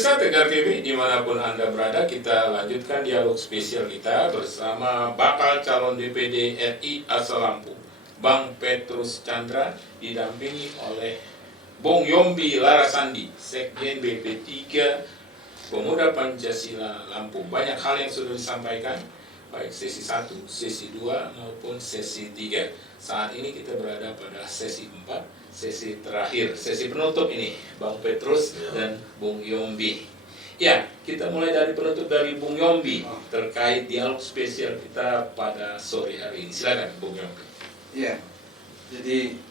Pemirsa Tegar TV dimanapun Anda berada, kita lanjutkan dialog spesial kita bersama bakal calon DPD RI asal Lampung, Bang Petrus Chandra, didampingi oleh Bung Yombi Larasandi, Sekjen BP3 Pemuda Pancasila Lampung. Banyak hal yang sudah disampaikan, baik sesi 1, sesi 2 maupun sesi 3. Saat ini kita berada pada sesi 4. Sesi terakhir, sesi penutup ini, Bang Petrus dan Bung Yombi. Ya, kita mulai dari penutup dari Bung Yombi terkait dialog spesial kita pada sore hari ini. Silakan, Bung Yombi. Iya, jadi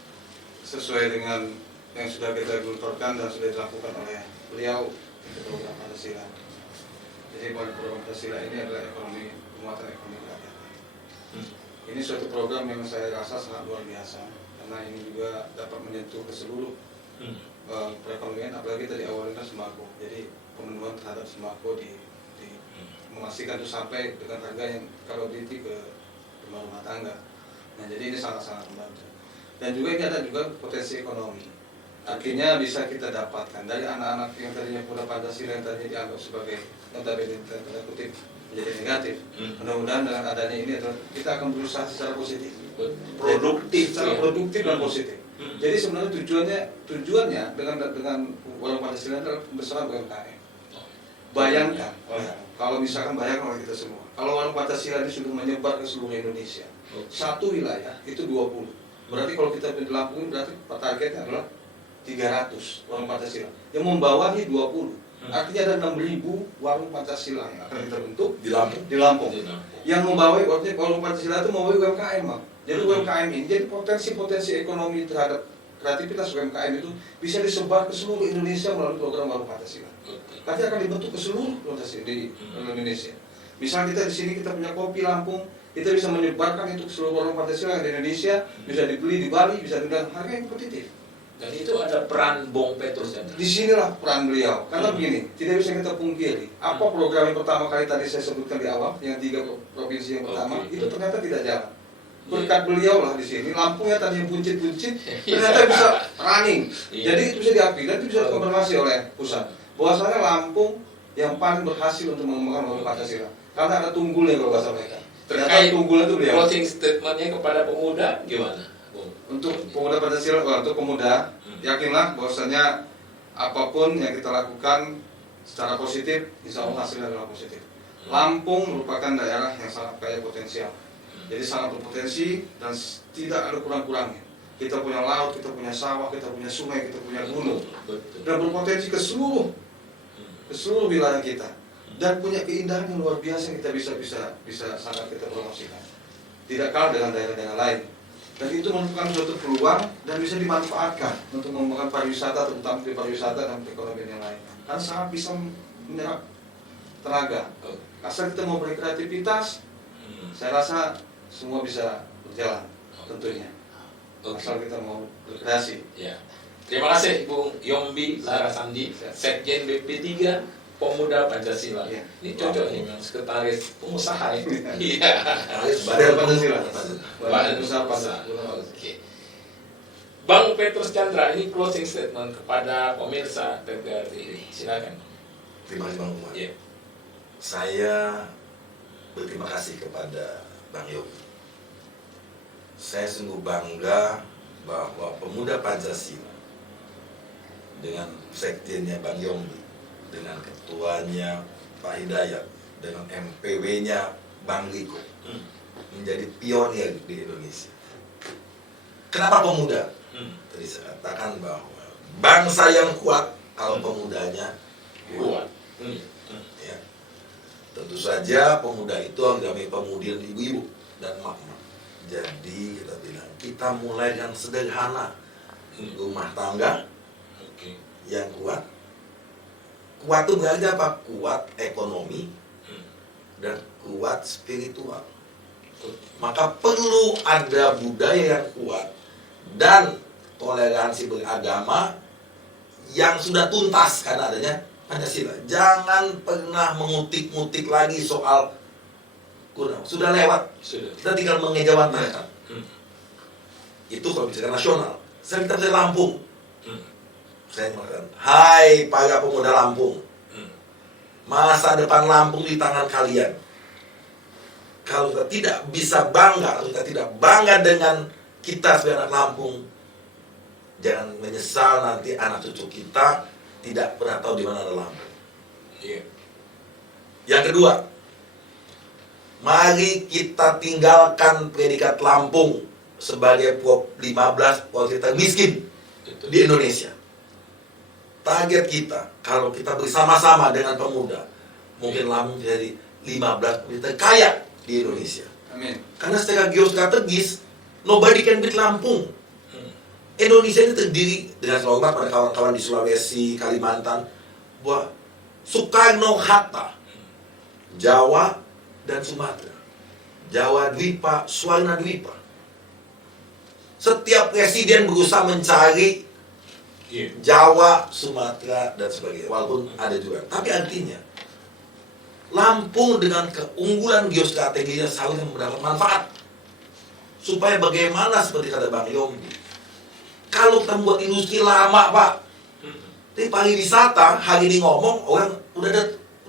sesuai dengan yang sudah kita gelontorkan dan sudah dilakukan oleh beliau untuk program Pancasila. Jadi program Pancasila ini adalah ekonomi, penguatan ekonomi rakyat. Ini suatu program yang saya rasa sangat luar biasa. Karena ini juga dapat menyentuh ke seluruh perekonomian, apalagi tadi awalnya sembako. Jadi pemenuhan terhadap sembako memastikan itu sampai dengan harga yang kalau ke rumah tangga. Nah, jadi ini sangat-sangat membantu. Dan juga ini ada juga potensi ekonomi. Artinya bisa kita dapatkan dari anak-anak yang tadinya Pemuda Pancasila yang tadinya dianggap sebagai notabene tanda kutip menjadi negatif. Mudah-mudahan dengan adanya ini kita akan berusaha secara positif, produktif, secara produktif dan positif. Jadi sebenarnya tujuannya dengan Warung Pancasila adalah pembesaran UMKM. Bayangkan, kalau misalkan bayangkan oleh kita semua, kalau Warung Pancasila ini sudah menyebar ke seluruh Indonesia, satu wilayah itu 20. Berarti kalau kita di Lampung berarti targetnya adalah 300 Warung Pancasila yang membawahi 20. Artinya ada 6.000 warung Pancasila yang akan kita bentuk di Lampung. Yang membawa warung Pancasila itu membawa UMKM, Bang. Jadi UMKM ini, jadi potensi ekonomi terhadap kreativitas UMKM itu bisa disebar ke seluruh Indonesia melalui program warung Pancasila. Nanti akan dibentuk ke seluruh di Indonesia. Misal kita di sini kita punya kopi Lampung, kita bisa menyebarkan itu ke seluruh warung Pancasila yang di Indonesia, bisa dibeli di Bali, bisa dengan harga yang kompetitif. Dan itu ada peran Bung Petrus Chandra. Di sinilah peran beliau. Karena begini, tidak bisa kita pungkiri. Apa program yang pertama kali tadi saya sebutkan di awal, yang 3 provinsi yang pertama, itu ternyata tidak jalan. Berkat beliau lah di sini, Lampungnya tadinya buncit-buncit, ternyata bisa running. Jadi itu bisa diakui dan itu bisa dikonfirmasi oleh pusat. Bahwasanya Lampung yang paling berhasil untuk mengembangkan warung Pancasila. Karena ada tunggulnya kalau bahasa mereka. Terkait tunggulnya itu beliau. closing statementnya kepada pemuda gimana? Untuk pemuda Pancasila, untuk pemuda, yakinlah bahwasanya apapun yang kita lakukan secara positif, insya Allah hasilnya adalah positif. Lampung merupakan daerah yang sangat kaya potensial, jadi sangat berpotensi dan tidak ada kurang-kurangnya. Kita punya laut, kita punya sawah, kita punya sungai, kita punya gunung, dan berpotensi ke seluruh wilayah kita, dan punya keindahan yang luar biasa yang kita bisa sangat kita promosikan. Tidak kalah dengan daerah-daerah lain. Dan itu merupakan suatu peluang dan bisa dimanfaatkan untuk mengembangkan pariwisata, terutama di pariwisata dan ekonomi yang lain. Karena sangat bisa menyerap tenaga. Asal kita mau berkreativitas, saya rasa semua bisa berjalan tentunya. Asal kita mau berkreasi. Ya. Terima kasih Bung Yombi Larasandi, Sekjen BP3 Pemuda Pancasila. Ya. Ini cocok nih, memang sekretaris pengusaha ya. Iya. Badan Pancasila. Badan usaha pasar. Oke. Bang Petrus Chandra, ini closing statement kepada pemirsa Tegar TV. Silakan. Terima kasih Bang Umar. Ya. Saya berterima kasih kepada Bang Yogi. Saya sungguh bangga bahwa Pemuda Pancasila dengan sekjennya Bang Yombi, dengan ketuanya Pak Hidayat, dengan MPW-nya Bang Liko menjadi pionir di Indonesia. Kenapa pemuda? Tadi saya katakan bahwa bangsa yang kuat kalau pemudanya kuat. Ya. Tentu saja pemuda itu harus diambil pemudian ibu-ibu dan emak-emak. Jadi kita bilang kita mulai dengan sederhana, rumah tangga yang kuat. Kuat itu berarti apa? Kuat ekonomi dan kuat spiritual. Maka perlu ada budaya yang kuat dan toleransi beragama yang sudah tuntas karena adanya Pancasila. Jangan pernah mengutik-ngutik lagi soal kurang. Sudah lewat. Kita tinggal mengejawantahkan. Itu kalau bicara nasional. Saya kita bisa Lampung. Saya mengatakan, hai para pemuda Lampung, Masa depan Lampung di tangan kalian. Kalau kita tidak bisa bangga, kalau kita tidak bangga dengan kita sebagai anak Lampung, jangan menyesal nanti anak cucu kita tidak pernah tahu di mana ada Lampung. Iya. Yang kedua, mari kita tinggalkan predikat Lampung sebagai Prop 15 kota miskin Betul. di Indonesia. Target kita, kalau kita bersama-sama dengan pemuda, mungkin Lampung jadi 15 kota kaya di Indonesia. Amin. Karena secara geostrategis, nobody can beat Lampung. Indonesia ini terdiri dengan selamat pada kawan-kawan di Sulawesi, Kalimantan, bahwa Soekarno-Hatta, Jawa dan Sumatera, Jawa Dwipa, Swarna Dwipa. Setiap presiden berusaha mencari Iya. Jawa, Sumatera dan sebagainya, walaupun ada juga. Tapi artinya Lampung dengan keunggulan geostrateginya saling mendapat manfaat. Supaya bagaimana seperti kata Bang Yombi, kalau kita membuat industri lama Pak, tapi pariwisata hari ini ngomong orang udah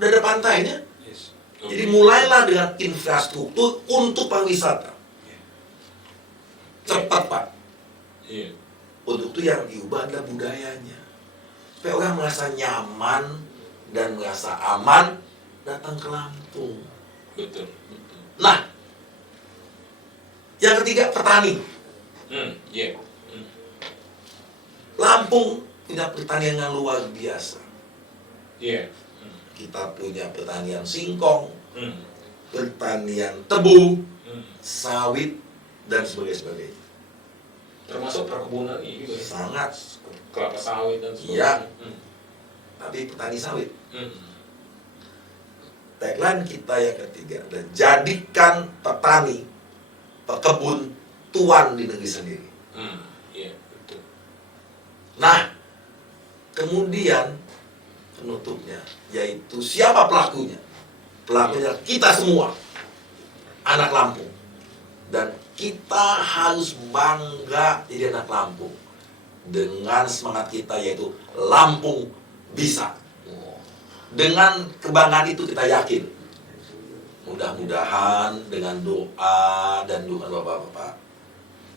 ada pantainya. Yes. Jadi mulailah dengan infrastruktur untuk pariwisata. Cepat Pak. Iya. Untuk itu yang diubah adalah budayanya. Supaya orang merasa nyaman dan merasa aman datang ke Lampung. Betul. Betul. Nah, yang ketiga petani. Iya. Lampung punya pertanian yang luar biasa. Iya. Kita punya pertanian singkong, Hmm. pertanian tebu, Hmm. sawit, dan sebagainya. Termasuk perkebunan ini juga ya? Sangat. Kelapa sawit dan sebagainya. Iya. Tapi petani sawit. Tagline kita yang ketiga adalah jadikan petani, pekebun, tuan di negeri sendiri. Iya, betul. Nah, kemudian penutupnya yaitu siapa pelakunya? Pelakunya kita semua, anak Lampung. Dan kita harus bangga jadi anak Lampung dengan semangat kita yaitu Lampung bisa. Dengan kebanggaan itu kita yakin, mudah-mudahan dengan doa dan dukungan Bapak-Bapak,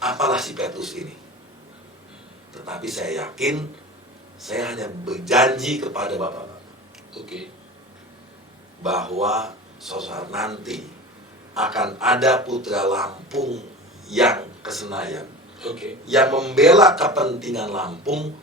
apalah si Petrus ini. Tetapi saya yakin, saya hanya berjanji kepada Bapak-Bapak Oke. bahwa suatu saat nanti akan ada putra Lampung yang ke Senayan, Oke. yang membela kepentingan Lampung.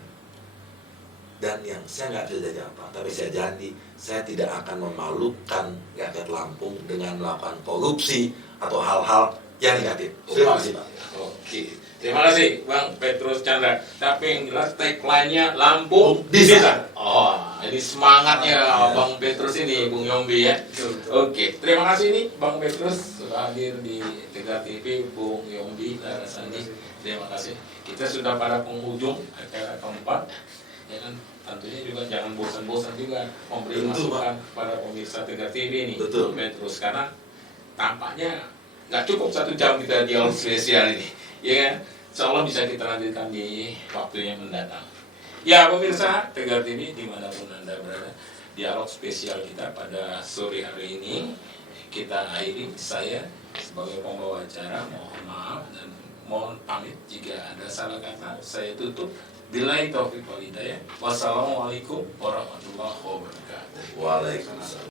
Dan yang saya nggak bisa janji apa, tapi saya janji saya tidak akan memalukan rakyat Lampung dengan melakukan korupsi atau hal-hal yang negatif. Terima kasih Pak. Oke. Terima kasih Bang Petrus Chandra. Tapi yang jelas tagline-nya Lampung Bisa. bisa. Oh, ini semangatnya Bang Petrus ini, Bung Yombi ya. Oke, terima kasih nih Bang Petrus sudah hadir di Tegar TV, Bung Yombi Larasandi. Terima kasih. Kita sudah pada penghujung acara keempat. Ya kan, tentunya juga jangan bosan-bosan juga memberi Betul, masukan kepada pemirsa Tegar TV ini. Betul. Petrus, karena tampaknya nggak cukup 1 jam kita dialog spesial ini, ya kan? Insya Allah bisa kita lanjutkan di waktu yang mendatang. Ya pemirsa Tegar TV dimanapun Anda berada, dialog spesial kita pada sore hari ini kita akhiri. Saya sebagai pembawa acara mohon maaf dan mohon pamit jika ada salah kata. Saya tutup. Billahi taufiq wal hidayah. Wassalamualaikum warahmatullahi wabarakatuh. Waalaikumsalam.